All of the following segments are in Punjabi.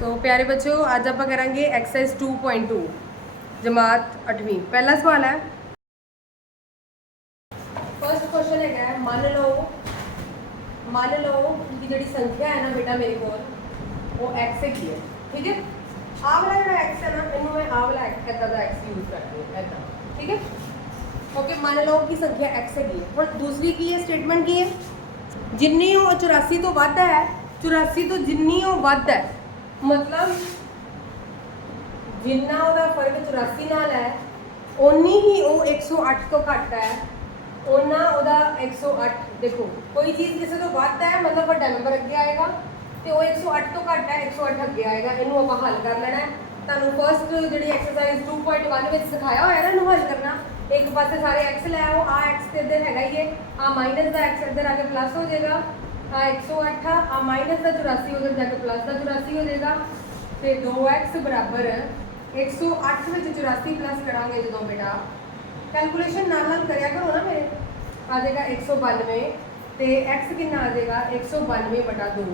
ਸੋ ਪਿਆਰੇ ਬੱਚਿਓ ਅੱਜ ਆਪਾਂ ਕਰਾਂਗੇ ਐਕਸਰਸਾਈਜ਼ 2.2 ਜਮਾਤ 8ਵੀਂ ਪਹਿਲਾ ਸਵਾਲ ਹੈ ਫਰਸਟ ਕੁਐਸਚਨ ਹੈਗਾ ਹੈ, ਮੰਨ ਲਓ ਮੰਨ ਲਓ ਕਿ ਜਿਹੜੀ ਸੰਖਿਆ ਹੈ ਨਾ ਬੇਟਾ ਮੇਰੇ ਕੋਲ ਉਹ x ਹੈਗੀ ਹੈ। ਠੀਕ ਹੈ? ਆਹ ਵਾਲਾ ਜਿਹੜਾ x ਹੈ ਨਾ ਇਹਨੂੰ ਮੈਂ ਆਹ ਵਾਲਾ x ਇੱਦਾਂ ਦਾ x ਯੂਜ਼ ਕਰਦੀ ਹਾਂ ਇੱਦਾਂ ਠੀਕ ਹੈ? ਓਕੇ ਮੰਨ ਲਓ ਕਿ ਸੰਖਿਆ x ਹੈਗੀ ਹੈ। ਹੁਣ ਦੂਸਰੀ ਕੀ ਹੈ? ਸਟੇਟਮੈਂਟ ਕੀ ਹੈ? ਜਿੰਨੀ ਉਹ 84 ਤੋਂ ਵੱਧ ਹੈ 84 ਤੋਂ ਜਿੰਨੀ ਉਹ ਵੱਧ ਹੈ ਮਤਲਬ ਜਿੰਨਾ ਉਹਦਾ ਫ਼ਰਕ 84 ਨਾਲ ਹੈ ਉਨੀ ਹੀ ਉਹ 108 ਤੋਂ ਘੱਟ ਹੈ। ਉਹਨਾਂ ਉਹਦਾ 108 ਦੇਖੋ, ਕੋਈ ਚੀਜ਼ ਕਿਸੇ ਤੋਂ ਵੱਧ ਹੈ, ਮਤਲਬ ਵੱਡਾ ਨੰਬਰ ਅੱਗੇ ਆਏਗਾ, ਤੇ ਉਹ 108 ਤੋਂ ਘੱਟ ਹੈ 108 ਅੱਗੇ ਆਏਗਾ, ਇਹਨੂੰ ਆਪਾਂ ਹੱਲ ਕਰ ਲੈਣਾ ਹੈ। ਤੁਹਾਨੂੰ ਫਰਸਟ ਜਿਹੜੀ ਐਕਸਰਸਾਈਜ਼ 2.1 ਵਿੱਚ ਸਿਖਾਇਆ ਹੋਇਆ ਨਾ, ਇਹਨੂੰ ਹੱਲ ਕਰਨਾ। ਇੱਕ ਪਾਸੇ ਸਾਰੇ x ਲੈ ਆਓ ਆ x ਤੇ ਇੱਧਰ ਹੈਗਾ ਹੀ ਹੈ ਆ ਮਾਈਨਸ ਦਾ x ਇੱਧਰ ਆ ਕੇ ਪਲੱਸ ਹੋ ਜਾਏਗਾ। ਆ 108 ਆ ਆ ਮਾਈਨਸ ਦਾ 84 ਉਧਰ ਜਾ ਕੇ ਪਲੱਸ ਦਾ 84 ਹੋ ਜਾਏਗਾ ਤੇ 2x ਬਰਾਬਰ 108 ਵਿੱਚ 84 ਪਲੱਸ ਕਰਾਂਗੇ ਜਦੋਂ ਬੇਟਾ ਕੈਲਕੂਲੇਸ਼ਨ ਨਾਲ ਨਾਲ ਕਰਿਆ ਕਰੋ ਨਾ ਮੇਰੇ ਆ ਜਾਏਗਾ 192 ਤੇ x ਕਿੰਨਾ ਆ ਜਾਏਗਾ 192 ਬਟਾ 2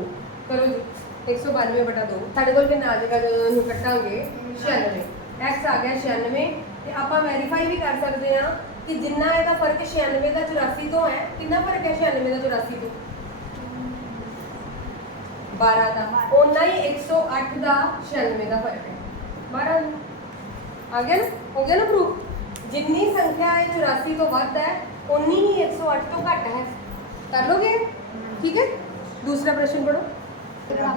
ਕਰੋ ਜੀ 192 ਬਟਾ 2 ਸਾਡੇ ਕੋਲ ਕਿੰਨਾ ਆ ਜਾਏਗਾ ਜਦੋਂ ਇਹਨੂੰ ਕੱਟਾਂਗੇ 96 x ਆ ਗਿਆ 96 ਤੇ ਆਪਾਂ ਵੈਰੀਫਾਈ ਵੀ ਕਰ ਸਕਦੇ ਹਾਂ ਕਿ ਜਿੰਨਾ ਇਹਦਾ ਫ਼ਰਕ 96 ਦਾ 84 ਤੋਂ ਹੈ ਕਿੰਨਾ ਫ਼ਰਕ ਹੈ 96 ਦਾ 84 ਤੋਂ 12 ਦਾ। ਓਨਾ ਹੀ 108 ਦਾ 96 ਦਾ ਫ਼ਰਕ ਹੈ 12 ਆ ਗਿਆ ਨਾ? ਹੋ ਗਿਆ ਨਾ ਪ੍ਰੂਫ ਜਿੰਨੀ ਸੰਖਿਆ ਹੈ 84 ਤੋਂ ਵੱਧ ਹੈ ਉਨੀ ਹੀ 108 ਤੋਂ ਘੱਟ ਹੈ। ਕਰ ਲੋਗੇ? ਠੀਕ ਹੈ? ਦੂਸਰਾ ਪ੍ਰਸ਼ਨ ਪੜੋ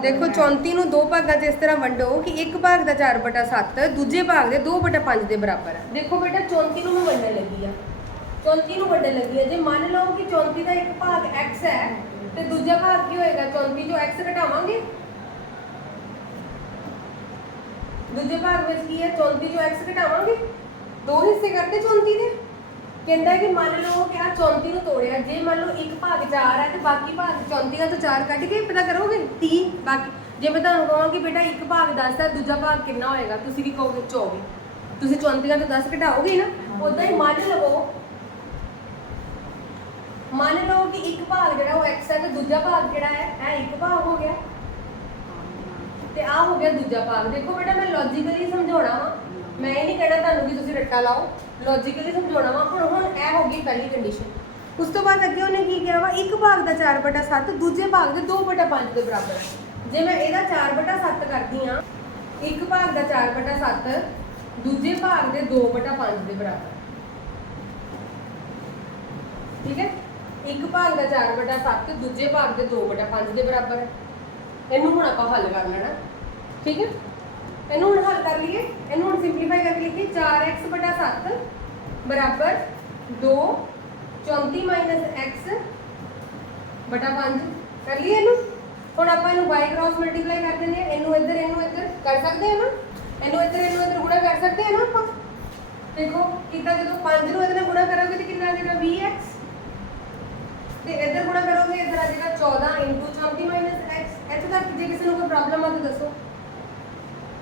ਦੇਖੋ 34 ਨੂੰ ਦੋ ਭਾਗਾਂ 'ਚ ਇਸ ਤਰ੍ਹਾਂ ਵੰਡੋ ਕਿ ਇੱਕ ਭਾਗ ਦਾ 4/7 ਦੂਜੇ ਭਾਗ ਦੇ 2/5 ਦੇ ਬਰਾਬਰ ਹੈ। ਦੇਖੋ ਬੇਟਾ 34 ਨੂੰ ਮੈਂ ਵੰਡਣ ਲੱਗੀ ਆ। 34 ਨੂੰ ਵੰਡਣ ਲੱਗੀ ਆ। ਜੇ ਮੰਨ ਲਓ ਕਿ 34 ਦਾ ਇੱਕ ਭਾਗ x ਹੈ ਤੇ ਦੂਜਾ ਭਾਗ ਕੀ ਹੋਏਗਾ? 34 ਜੋ x ਘਟਾਵਾਂਗੇ? ਦੂਜੇ ਭਾਗ ਵਿੱਚ ਕੀ ਹੈ? 34 ਜੋ x ਘਟਾਵਾਂਗੇ? ਦੋ ਹਿੱਸੇ ਕਰਤੇ 34 ਦੇ। ਕਹਿੰਦਾ ਕਿ ਮੰਨ ਲਓ ਕਿ ਆ 34 ਨੂੰ ਤੋੜਿਆ। ਜੇ ਮੰਨ ਲਓ ਇੱਕ ਭਾਗ 4 ਹੈ ਤੇ ਬਾਕੀ ਭਾਗ 34 ਦਾ ਤੋਂ 4 ਕੱਢ ਕੇ ਪਤਾ ਕਰੋਗੇ? 30 ਬਾਕੀ ਜੇ ਮੈਂ ਤੁਹਾਨੂੰ ਕਹਾਂ ਕਿ ਬੇਟਾ ਇੱਕ ਭਾਗ 10 ਹੈ, ਦੂਜਾ ਭਾਗ ਕਿੰਨਾ ਹੋਏਗਾ? ਤੁਸੀਂ ਕੀ ਕਹੋਗੇ 24 ਤੁਸੀਂ 34 ਤੋਂ 10 ਘਟਾਓਗੇ ਨਾ। ਉਦਾਂ ਹੀ ਮੰਨ ਲਵੋ ਮੰਨ ਲਓ ਕਿ ਇੱਕ ਭਾਗ ਜਿਹੜਾ ਉਹ x ਹੈ ਦੂਜਾ ਭਾਗ ਕਿਹੜਾ ਹੈ? ਇਹ ਇੱਕ ਭਾਗ ਹੋ ਗਿਆ। ਤੇ ਆ ਹੋ ਗਿਆ ਦੂਜਾ ਭਾਗ। ਦੇਖੋ ਬੇਟਾ, ਮੈਂ ਲੌਜੀਕਲੀ ਸਮਝਾਉਣਾ ਵਾ। ਮੈਂ ਇਹ ਨਹੀਂ ਕਹਿਣਾ ਤੁਹਾਨੂੰ ਕਿ ਤੁਸੀਂ ਰੱਟਾ ਲਾਓ। ਲੌਜੀਕਲੀ ਸਮਝਾਉਣਾ ਵਾ। ਹੁਣ ਹੁਣ ਇਹ ਹੋ ਗਈ ਪਹਿਲੀ ਕੰਡੀਸ਼ਨ ਉਸ ਤੋਂ ਬਾਅਦ ਅੱਗੇ ਉਹਨੇ ਕੀ ਕਿਹਾ ਵਾ? ਇੱਕ ਭਾਗ ਦਾ 4/7 ਦੂਜੇ ਭਾਗ ਦੇ 2/5 ਦੇ ਬਰਾਬਰ। ਹੈ ਜੇ ਮੈਂ ਇਹਦਾ 4/7 ਕਰਦੀ ਆ ਇੱਕ ਭਾਗ ਦਾ 4/7 ਦੂਜੇ ਭਾਗ ਦੇ 2/5 ਦੇ ਬਰਾਬਰ। ਠੀਕ ਹੈ? ਇੱਕ ਭਾਗ ਦਾ 4/7 ਦੂਜੇ ਭਾਗ ਦੇ 2/5 ਦੇ ਬਰਾਬਰ ਹੈ। ਇਹਨੂੰ ਹੁਣ ਆਪਾਂ ਹੱਲ ਕਰ ਲੈਣਾ। ਠੀਕ ਹੈ? ਇਹਨੂੰ ਹੁਣ ਹੱਲ ਕਰ ਲਈਏ। ਇਹਨੂੰ ਹੁਣ ਸਿੰਪਲੀਫਾਈ ਕਰਕੇ ਲਿਖੀਏ। 4x 7 ਬਰਾਬਰ 2 34 x ਬਟਾ 5 ਕਰ ਲਈਏ ਇਹਨੂੰ? ਹੁਣ ਆਪਾਂ ਇਹਨੂੰ y ਕ੍ਰਾਸ ਮਲਟੀਪਲਾਈ ਕਰ ਦਿੰਦੇ ਹਾਂ। ਇਹਨੂੰ ਇੱਧਰ ਇਹਨੂੰ ਇੱਧਰ। ਕਰ ਸਕਦੇ ਹਾਂ ਨਾ ਇਹਨੂੰ ਇੱਧਰ ਇਹਨੂੰ ਇੱਧਰ ਗੁਣਾ ਕਰ ਸਕਦੇ ਹਾਂ ਨਾ ਆਪਾਂ? ਦੇਖੋ ਕਿਤਾ ਜਦੋਂ 5 ਨੂੰ ਇਹਦੇ ਨਾਲ ਗੁਣਾ ਕਰਾਂਗੇ ਤੇ ਕਿੰਨਾ ਆ ਜਾਏਗਾ? 20x ਤੇ ਇੱਧਰ ਗੁਣਾ ਕਰੋਗੇ ਇੱਧਰ ਆ ਜਾਏਗਾ 14 34 x, ਇੱਥੇ ਤੱਕ ਜੇ ਕਿਸੇ ਨੂੰ ਕੋਈ ਪ੍ਰੋਬਲਮ ਆ ਤਾਂ ਦੱਸੋ।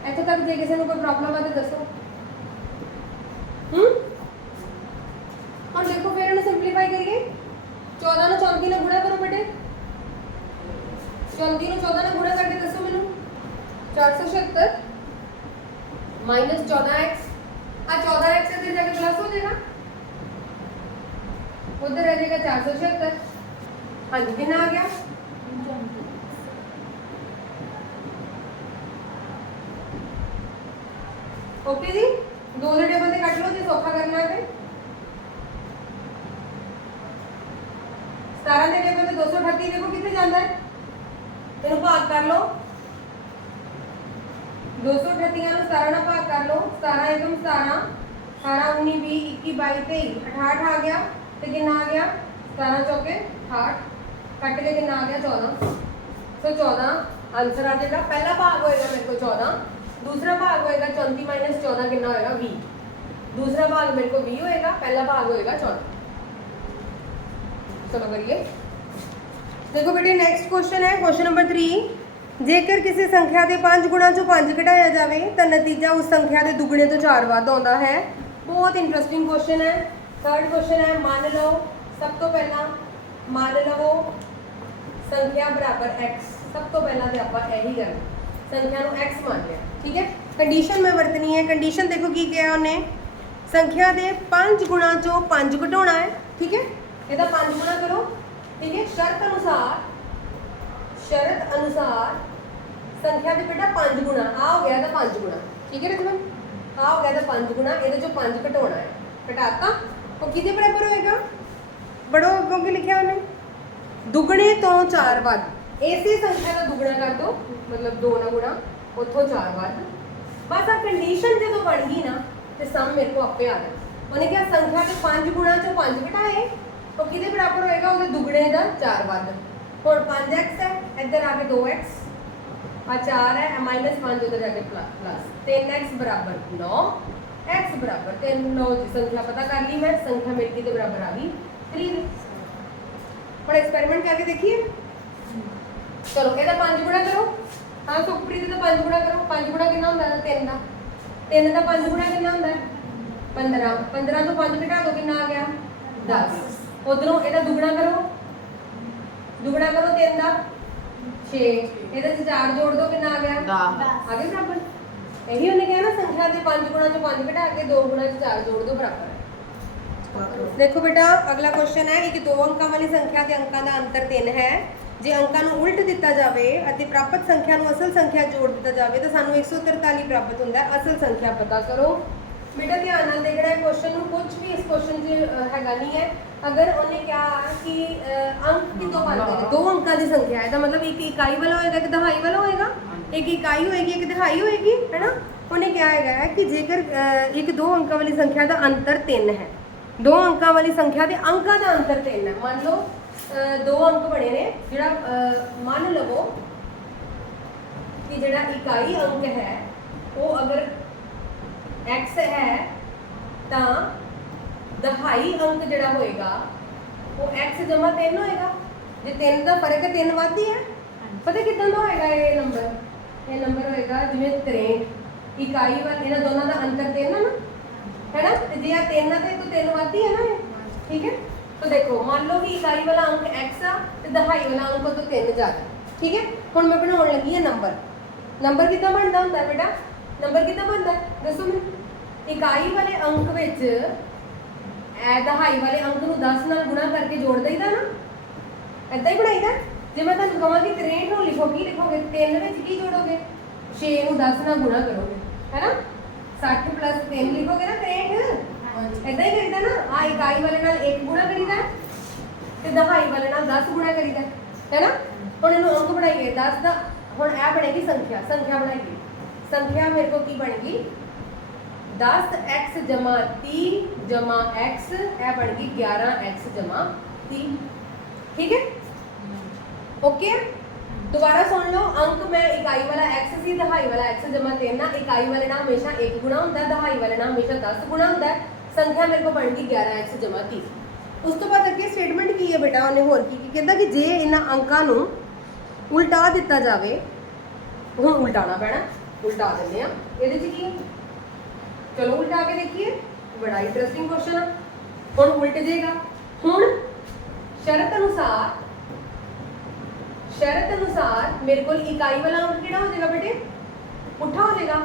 ਇੱਥੇ ਤੱਕ ਜੇ ਕਿਸੇ ਨੂੰ ਕੋਈ ਪ੍ਰੋਬਲਮ ਆ ਤਾਂ ਦੱਸੋ। ਹੂੰ? ਹੁਣ ਦੇਖੋ ਫਿਰ ਇਹਨੂੰ ਸਿੰਪਲੀਫਾਈ ਕਰੀਏ। 14 ਨੂੰ 34 ਨਾਲ ਗੁਣਾ ਕਰੋ ਬੇਟੇ। 34 ਨੂੰ 14 ਨਾਲ ਗੁਣਾ ਕਰਕੇ ਦੱਸੋ ਮੈਨੂੰ। 476 14x ਆ 14x ਇੱਧਰ ਜਾ ਕੇ ਪਲੱਸ ਹੋ ਜਾਏਗਾ। ਉਧਰ ਰਹਿ ਜਾਏਗਾ 476 ਹਾਂਜੀ ਕਿੰਨਾ ਆ ਗਿਆ ਓਕੇ ਜੀ ਦੋ ਦੇ ਟੇਬਲ ਤੇ ਕੱਟ ਲਓ ਜੇ ਸੌਖਾ ਕਰਨਾ ਹੈ ਤੇ 17 ਦੇ ਟੇਬਲ ਤੇ 238 ਦੇਖੋ ਕਿੱਥੇ ਜਾਂਦਾ ਹੈ ਇਹਨੂੰ ਭਾਗ ਕਰ ਲਓ 238 ਨੂੰ 17 ਨਾਲ ਭਾਗ ਕਰ ਲਓ 17 એકਮ 17 18 19 20 21 22 23 68 ਆ ਗਿਆ ਤੇ ਕਿੰਨਾ ਆ ਗਿਆ 17 ਚੌਕੇ 68 ਕੱਟ ਕੇ ਕਿੰਨਾ ਆ ਗਿਆ? 14 ਸੋ 14 ਆਨਸਰ ਆ ਜਾਏਗਾ ਪਹਿਲਾ ਭਾਗ ਹੋਏਗਾ ਮੇਰੇ ਕੋਲ 14 ਦੂਸਰਾ ਭਾਗ ਹੋਏਗਾ 34 14 ਕਿੰਨਾ ਹੋਏਗਾ? 20 ਦੂਸਰਾ ਭਾਗ ਮੇਰੇ ਕੋਲ 20 ਹੋਏਗਾ, ਪਹਿਲਾ ਭਾਗ ਹੋਏਗਾ 14 ਚਲੋ ਕਰੀਏ। ਦੇਖੋ ਬੇਟੇ ਨੈਕਸਟ ਕੁਐਸਚਨ ਹੈ ਕੁਐਸਚਨ ਨੰਬਰ 3 ਜੇਕਰ ਕਿਸੇ ਸੰਖਿਆ ਦੇ 5 ਗੁਣਾ ਚੋਂ 5 ਘਟਾਇਆ ਜਾਵੇ, ਤਾਂ ਨਤੀਜਾ ਉਸ ਸੰਖਿਆ ਦੇ ਦੁੱਗਣੇ ਤੋਂ 4 ਵੱਧ ਆਉਂਦਾ ਹੈ। ਬਹੁਤ ਇੰਟਰਸਟਿੰਗ ਕੁਐਸਚਨ ਹੈ। ਥਰਡ ਕੁਐਸਚਨ ਹੈ, ਮੰਨ ਲਓ, ਸਭ ਤੋਂ ਪਹਿਲਾਂ ਮੰਨ ਲਵੋ ਸੰਖਿਆ ਬਰਾਬਰ x, ਸਭ ਤੋਂ ਪਹਿਲਾਂ ਤੇ ਆਪਾਂ ਇਹੀ ਕਰਨਾ ਸੰਖਿਆ ਨੂੰ x ਮੰਨ ਲਿਆ, ਠੀਕ ਹੈ? ਕੰਡੀਸ਼ਨ ਮੈਂ ਵਰਤਣੀ ਹੈ ਕੰਡੀਸ਼ਨ ਦੇਖੋ ਕੀ ਕਿਹਾ ਉਹਨੇ। ਸੰਖਿਆ ਦੇ 5 ਗੁਣਾ ਚੋਂ 5 ਘਟਾਉਣਾ ਹੈ, ਠੀਕ ਹੈ? ਇਹਦਾ 5 ਗੁਣਾ ਕਰੋ, ਠੀਕ ਹੈ? ਸ਼ਰਤ ਅਨੁਸਾਰ ਸ਼ਰਤ ਅਨੁਸਾਰ ਸੰਖਿਆ ਦੇ ਬੇਟਾ 5 ਗੁਣਾ, ਆ ਹੋ ਗਿਆ ਤਾਂ 5 ਗੁਣਾ, ਠੀਕ ਹੈ ਰਜਮਨ ਆ ਹੋ ਗਿਆ ਤਾਂ 5 ਗੁਣਾ, ਇਹਦੇ ਚੋਂ 5 ਘਟਾਉਣਾ ਹੈ। ਘਟਾਤਾ, ਉਹ ਕਿਹਦੇ ਬਰਾਬਰ ਹੋਏਗਾ? ਬੜੋ ਅੱਗੋਂ ਕੀ ਲਿਖਿਆ ਉਹਨੇ? ਦੁੱਗਣੇ ਤੋਂ ਚਾਰ ਵੱਧ। ਇਸੇ ਸੰਖਿਆ ਦਾ ਦੁੱਗਣਾ ਕਰ ਦੋ, ਮਤਲਬ 2 ਨਾਲ ਗੁਣਾ, ਉੱਥੋਂ 4 ਵੱਧ। ਬਸ ਆ ਕੰਡੀਸ਼ਨ ਜਦੋਂ ਬਣ ਗਈ ਨਾ, ਤੇ ਸਮ ਮੇਰੇ ਕੋ ਆਪੇ ਆ ਗਿਆ। ਉਹਨੇ ਕਿਹਾ ਸੰਖਿਆ ਦੇ 5 ਗੁਣਾ ਚੋਂ 5 ਘਟਾਏ, ਉਹ ਕਿਹਦੇ ਬਰਾਬਰ ਹੋਏਗਾ? ਉਹਦੇ ਦੁੱਗਣੇ ਦਾ 4 ਵੱਧ। ਹੁਣ 5x ਹੈ, ਇੱਧਰ ਆ ਕੇ 2x ਆ 4 ਹੈ ਮਾਈਨਸ 5 ਉਧਰ ਜਾ ਕੇ ਪਲੱਸ 3x ਬਰਾਬਰ 9 x ਬਰਾਬਰ 3 9 ਦੀ ਸੰਖਿਆ ਪਤਾ ਕਰ ਲਈ ਮੈਂ, ਸੰਖਿਆ ਮੇਰੀ ਕਿਹਦੇ ਬਰਾਬਰ ਆ ਗਈ। 3 ਦੇ ਹੁਣ ਐਕਸਪੈਰੀਮੈਂਟ ਕਰਕੇ ਦੇਖੀਏ। ਚਲੋ ਇਹਦਾ 5 ਗੁਣਾ ਕਰੋ। ਹਾਂ ਸੁਖਪ੍ਰੀਤ ਦਾ 5 ਗੁਣਾ ਕਰੋ। 5 ਗੁਣਾ ਕਿੰਨਾ ਹੁੰਦਾ? ਹੈ 3 ਦਾ। 3 ਦਾ 5 ਗੁਣਾ ਕਿੰਨਾ ਹੁੰਦਾ? ਹੈ 15 15 ਤੋਂ 5 ਘਟਾ ਦੋ ਕਿੰਨਾ ਆ ਗਿਆ? 10 ਉਧਰੋਂ ਇਹਦਾ ਦੁੱਗਣਾ ਕਰੋ। ਦੁੱਗਣਾ ਕਰੋ 3 ਦਾ। 6 ਇਹਦੇ ਚ 4 ਜੋੜ ਦੋ ਕਿੰਨਾ ਆ ਗਿਆ? ਦਸ। ਆ ਗਿਆ ਬਰਾਬਰ? ਇਹੀ ਉਹਨੇ ਕਿਹਾ ਨਾ ਸੰਖਿਆ ਦੇ 5 ਗੁਣਾ ਚੋਂ 5 ਘਟਾ ਕੇ 2 ਗੁਣਾ ਚ 4 ਜੋੜ ਦੋ ਬਰਾਬਰ। ਦੇਖੋ ਬੇਟਾ ਅਗਲਾ ਕੁਐਸਚਨ ਹੈ ਇੱਕ ਦੋ ਅੰਕਾਂ ਵਾਲੀ ਸੰਖਿਆ ਦੇ ਅੰਕਾਂ ਦਾ ਅੰਤਰ 3 ਹੈ। ਜੇ ਅੰਕਾਂ ਨੂੰ ਉਲਟ ਦਿੱਤਾ ਜਾਵੇ ਅਤੇ ਪ੍ਰਾਪਤ ਸੰਖਿਆ ਨੂੰ ਅਸਲ ਸੰਖਿਆ ਜੋੜ ਦਿੱਤਾ ਜਾਵੇ ਤਾਂ ਸਾਨੂੰ 143 ਪ੍ਰਾਪਤ ਹੁੰਦਾ ਹੈ। ਅਸਲ ਸੰਖਿਆ ਪਤਾ ਕਰੋ। ਬੇਟਾ ਧਿਆਨ ਨਾਲ ਦੇਖਣਾ ਹੈ ਕੁਐਸਚਨ ਨੂੰ ਕੁਝ ਵੀ ਇਸ ਕੁਐਸਚਨ 'ਚ ਹੈਗਾ ਨਹੀਂ ਹੈ। ਅਗਰ ਉਹਨੇ ਕਿਹਾ ਕਿ ਅੰਕ ਕਿਤੋਂ ਬਣਦੇ ਨੇ ਦੋ ਅੰਕਾਂ ਦੀ ਸੰਖਿਆ ਹੈ ਇਹਦਾ ਮਤਲਬ ਇੱਕ ਇਕਾਈ ਵਾਲਾ ਹੋਏਗਾ ਕਿ ਦਹਾਈ ਵਾਲਾ ਹੋਏਗਾ? ਇੱਕ ਇਕਾਈ ਹੋਏਗੀ ਇੱਕ ਦਹਾਈ ਹੋਏਗੀ ਹੈਨਾ ਉਹਨੇ ਕਿਹਾ ਹੈਗਾ ਕਿ ਜੇਕਰ ਇੱਕ ਦੋ ਅੰਕਾਂ ਵਾਲੀ ਸੰਖਿਆ ਦਾ ਅੰਤਰ 3 ਹੈ ਦੋ ਅੰਕਾਂ ਵਾਲੀ ਸੰਖਿਆ ਦੇ ਅੰਕਾਂ ਦਾ ਅੰਤਰ 3 ਹੈ। ਮੰਨ ਲਓ ਅ, ਦੋ ਅੰਕ ਬਣੇ ਨੇ ਜਿਹੜਾ ਅ, ਮੰਨ ਲਵੋ ਕਿ ਜਿਹੜਾ ਇਕਾਈ ਅੰਕ ਹੈ ਉਹ ਅਗਰ x ਹੈ ਤਾਂ ਦਹਾਈ ਅੰਕ ਜਿਹੜਾ ਹੋਏਗਾ ਉਹ x ਜਮਾ 3 ਹੋਏਗਾ। ਜੇ 3 ਦਾ ਫ਼ਰਕ ਹੈ 3 ਵੱਧ ਹੀ ਹੈ। ਪਤਾ ਕਿਦਾਂ ਦਾ ਹੋਏਗਾ ਇਹ ਨੰਬਰ ਇਹ ਨੰਬਰ ਹੋਏਗਾ ਜਿਵੇਂ 63 ਇਕਾਈ ਵਾਲ ਇਹਨਾਂ ਦੋਨਾਂ ਦਾ ਅੰਤਰ 3 ਹੈ ਨਾ। ਹੈਨਾ? ਤੇ ਜੇ ਆ 3 ਹੈ ਤੇ ਇਹ ਤੋਂ 3 ਹੈ ਨਾ ਇਹ। ਠੀਕ ਹੈ? ਤਾਂ ਦੇਖੋ, ਮੰਨ ਲਓ ਕਿ ਇਕਾਈ ਵਾਲਾ ਅੰਕ x ਆ ਤੇ ਦਹਾਈ ਵਾਲਾ ਅੰਕ ਤੋਂ 3 ਜ਼ਿਆਦਾ। ਠੀਕ ਹੈ? ਹੁਣ ਮੈਂ ਬਣਾਉਣ ਲੱਗੀ ਹਾਂ ਨੰਬਰ। ਨੰਬਰ ਕਿੱਦਾਂ ਬਣਦਾ ਹੁੰਦਾ ਹੈ ਬੇਟਾ? ਨੰਬਰ ਕਿੱਦਾਂ ਬਣਦਾ? ਹੈ? ਦੱਸੋ ਮੈਨੂੰ। ਇਕਾਈ ਵਾਲੇ ਅੰਕ ਵਿੱਚ ਐ ਦਹਾਈ ਵਾਲੇ ਅੰਕ ਨੂੰ 10 ਨਾਲ ਗੁਣਾ ਕਰਕੇ ਜੋੜ ਦਈਦਾ ਨਾ। ਏਦਾਂ ਹੀ ਬਣਾਈਦਾ? ਜੇ ਮੈਂ ਤੁਹਾਨੂੰ ਕਹਾਂ ਕਿ 63 ਨੂੰ ਲਿਖੋ, ਕੀ ਲਿਖੋਗੇ? 3 ਵਿੱਚ ਕੀ ਜੋੜੋਗੇ? 6 ਨੂੰ 10 ਨਾਲ ਗੁਣਾ ਕਰੋਗੇ। ਹੈਨਾ? 60 3 ਲਿਖੋਗੇ ਨਾ 63 ਏਦਾਂ ਹੀ ਕਰੀਦਾ ਨਾ ਆ ਇਕਾਈ ਵਾਲੇ ਨਾਲ 1 ਗੁਣਾ ਕਰੀਦਾ ਤੇ ਦਹਾਈ ਵਾਲੇ ਨਾਲ 10 ਗੁਣਾ ਕਰੀਦਾ ਹੈਨਾ ਹੁਣ ਇਹਨੂੰ ਅੰਕ ਬਣਾਈਏ 10 ਦਾ, ਹੁਣ ਇਹ ਬਣੇਗੀ ਸੰਖਿਆ ਸੰਖਿਆ ਬਣਾਈਏ। ਸੰਖਿਆ ਮੇਰੇ ਕੋ ਕੀ ਬਣ ਗਈ? 10x 30 x, ਇਹ ਬਣ ਗਈ 11x 30 ਠੀਕ ਹੈ? ਓਕੇ ਦੁਬਾਰਾ ਸੁਣ ਲਓ, ਅੰਕ ਮੈਂ ਇਕਾਈ ਵਾਲਾ x ਸੀ, ਦਹਾਈ ਵਾਲਾ x ਜਮਾ 3 ਨਾ ਇਕਾਈ ਵਾਲੇ ਨਾਲ ਹਮੇਸ਼ਾ 1 ਗੁਣਾ ਹੁੰਦਾ, ਦਹਾਈ ਵਾਲੇ ਨਾਲ ਹਮੇਸ਼ਾ 10 ਗੁਣਾ ਹੁੰਦਾ, ਸੰਖਿਆ ਮੇਰੇ ਕੋਲ ਬਣ ਗਈ 11x ਜਮਾ 30 ਉਸ ਤੋਂ ਬਾਅਦ ਅੱਗੇ ਸਟੇਟਮੈਂਟ ਕੀ ਹੈ ਬੇਟਾ? ਉਹਨੇ ਹੋਰ ਕੀ ਕੀ ਕਹਿੰਦਾ ਕਿ ਜੇ ਇਹਨਾਂ ਅੰਕਾਂ ਨੂੰ ਉਲਟਾ ਦਿੱਤਾ ਜਾਵੇ, ਹੁਣ ਉਲਟਾਣਾ ਪੈਣਾ, ਉਲਟਾ ਦਿੰਦੇ ਆ। ਇਹਦੇ 'ਚ ਕੀ ਹੈ? ਚਲੋ ਉਲਟਾ ਕੇ ਦੇਖੀਏ, ਬੜਾ ਇੰਟਰਸਟਿੰਗ ਕੁਐਸਚਨ ਆ। ਹੁਣ ਉਲਟ ਜਾਏਗਾ ਹੁਣ ਸ਼ਰਤ ਅਨੁਸਾਰ ਸ਼ਰਤ ਅਨੁਸਾਰ ਮੇਰੇ ਕੋਲ ਇਕਾਈ ਵਾਲਾ ਅੰਕ ਕਿਹੜਾ ਹੋ ਜਾਏਗਾ ਬੇਟੇ? ਪੁੱਠਾ ਹੋ ਜਾਏਗਾ।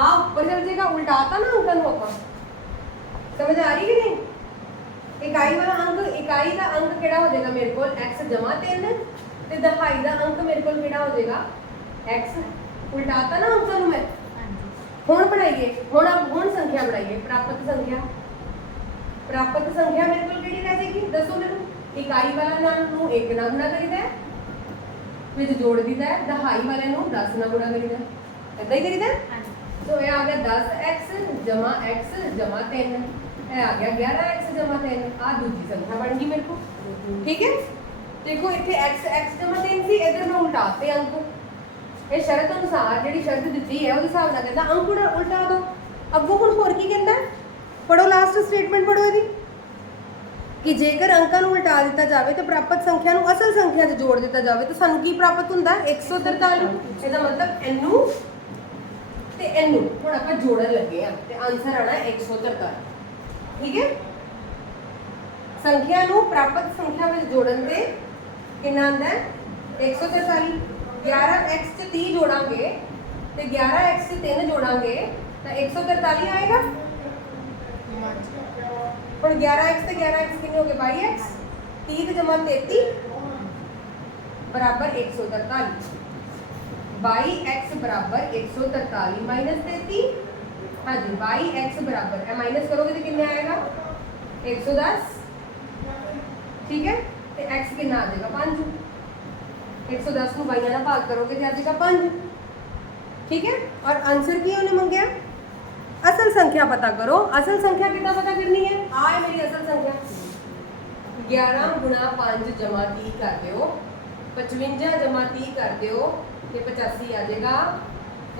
ਆ ਉੱਪਰ ਚਲ ਜਾਏਗਾ ਉਲਟਾਤਾ ਨਾ ਅੰਕਾਂ ਨੂੰ ਆਪਾਂ। ਸਮਝ ਆ ਰਹੀ ਕਿ ਨਹੀਂ? ਇਕਾਈ ਵਾਲਾ ਅੰਕ ਇਕਾਈ ਦਾ ਅੰਕ ਕਿਹੜਾ ਹੋ ਜਾਏਗਾ ਮੇਰੇ ਕੋਲ? X 3 ਤੇ ਦਹਾਈ ਦਾ ਅੰਕ ਮੇਰੇ ਕੋਲ ਕਿਹੜਾ ਹੋ ਜਾਏਗਾ? X ਉਲਟਾਤਾ ਨਾ ਅੰਕਾਂ ਨੂੰ ਮੈਂ। ਹੁਣ ਬਣਾਈਏ। ਹੁਣ ਆਪ ਹੁਣ ਸੰਖਿਆ ਬਣਾਈਏ। ਪ੍ਰਾਪਤ ਸੰਖਿਆ। ਪ੍ਰਾਪਤ ਸੰਖਿਆ ਮੇਰੇ ਕੋਲ ਕਿਹੜੀ ਰਹਿ ਜਾਏਗੀ? ਦੱਸੋ ਮੈਨੂੰ। ਇਕਾਈ ਵਾਲਾ ਨਾਲ ਨੂੰ 1 ਨਾਲ ਗੁਣਾ ਕਰੀਦਾ ਹੈ। ਵਿੱਚ ਜੋੜ ਦਿੱਤਾ ਹੈ ਦਹਾਈ ਵਾਲੇ ਨੂੰ 10 ਨਾਲ ਗੁਣਾ ਕਰੀਦਾ। ਏਦਾਂ ਹੀ ਕਰੀਦਾ? ਹੈ? ਸੋ ਇਹ ਆ ਗਿਆ 10x ਜਮਾ x ਜਮਾ 3 ਇਹ ਆ ਗਿਆ 11x ਜਮਾ 3 ਆ ਦੂਜੀ ਸੰਖਿਆ ਬਣ ਗਈ ਮੇਰੇ ਕੋਲ। ਠੀਕ ਹੈ? ਦੇਖੋ ਇੱਥੇ x x ਜਮਾ 3 ਸੀ ਇਧਰ ਮੈਂ ਉਲਟਾਤੇ ਅੰਕ। ਇਹ ਸ਼ਰਤ ਅਨੁਸਾਰ ਜਿਹੜੀ ਸ਼ਰਤ ਦਿੱਤੀ ਹੈ ਉਹਦੇ ਹਿਸਾਬ ਨਾਲ ਕਹਿੰਦਾ ਅੰਕ ਉਲਟਾ ਉਲਟਾ ਦੋ। ਅੱਗੋਂ ਹੁਣ ਹੋਰ ਕੀ ਕਹਿੰਦਾ? ਪੜੋ ਲਾਸਟ ਸਟੇਟਮੈਂਟ ਪੜੋ ਇਹਦੀ। ਕਿ ਜੇਕਰ ਅੰਕਾਂ ਨੂੰ ਉਲਟਾ ਦਿੱਤਾ ਜਾਵੇ ਤਾਂ ਪ੍ਰਾਪਤ ਸੰਖਿਆ ਨੂੰ ਅਸਲ ਸੰਖਿਆ 'ਚ ਜੋੜ ਦਿੱਤਾ ਜਾਵੇ, ਤਾਂ ਸਾਨੂੰ ਕੀ ਪ੍ਰਾਪਤ ਹੁੰਦਾ? ਹੈ? 143 ਇਹਦਾ ਮਤਲਬ ਇਹਨੂੰ ਤੇ ਇਹਨੂੰ ਹੁਣ ਆਪਾਂ ਜੋੜਨ ਲੱਗੇ ਆ ਤੇ ਆਨਸਰ ਆਣਾ 143 ਠੀਕ ਹੈ? ਸੰਖਿਆ ਨੂੰ ਪ੍ਰਾਪਤ ਸੰਖਿਆ ਵਿੱਚ ਜੋੜਨ ਤੇ ਕਿੰਨਾ ਆਂਦਾ 143 11x ਚ 30 ਜੋੜਾਂਗੇ ਤੇ 11x ਤੇ 3 ਜੋੜਾਂਗੇ, ਤਾਂ 143 ਆਏਗਾ? ਹੁਣ 11x ਤੇ 11x ਕਿੰਨੇ ਹੋ ਗਏ 22x 30 ਤੇ ਜਮਾ 33 ਬਰਾਬਰ 143 22x ਬਰਾਬਰ 143 ਮਾਈਨਸ 33 ਹਾਂਜੀ 22x ਬਰਾਬਰ ਇਹ ਮਾਈਨਸ ਕਰੋਗੇ ਤੇ ਕਿੰਨੇ ਆਏਗਾ 110 ਠੀਕ ਹੈ ਤੇ x ਕਿੰਨਾ ਆ ਜਾਏਗਾ 5 110 ਨੂੰ ਬਾਈਆਂ ਨਾਲ ਭਾਗ ਕਰੋਗੇ ਤੇ ਆ ਜਾਏਗਾ 5 ਠੀਕ ਹੈ ਔਰ ਆਨਸਰ ਕੀ ਉਹਨੇ ਮੰਗਿਆ ਅਸਲ ਸੰਖਿਆ ਪਤਾ ਕਰੋ ਅਸਲ ਸੰਖਿਆ ਕਿੱਦਾਂ ਪਤਾ ਕਰਨੀ ਹੈ ਆ ਹੈ ਮੇਰੀ ਅਸਲ ਸੰਖਿਆ 11 ਗੁਣਾ 5 ਜਮਾ 30 ਕਰ ਦਿਓ 55 ਜਮਾ 30 ਕਰ ਦਿਓ ਤੇ 85 ਆ ਜਾਏਗਾ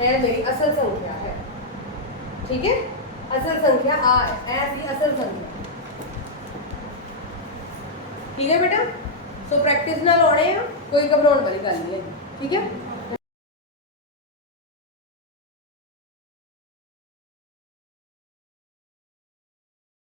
ਇਹ ਮੇਰੀ ਅਸਲ ਸੰਖਿਆ ਹੈ ਠੀਕ ਹੈ ਅਸਲ ਸੰਖਿਆ ਆ ਹੈ ਇਹ ਸੀ ਅਸਲ ਸੰਖਿਆ ਠੀਕ ਹੈ ਬੇਟਾ ਸੋ ਪ੍ਰੈਕਟਿਸ ਨਾਲ ਆਉਣੇ ਆ ਕੋਈ ਘਬਰਾਉਣ ਵਾਲੀ ਗੱਲ ਨਹੀਂ ਹੈ ਠੀਕ ਹੈ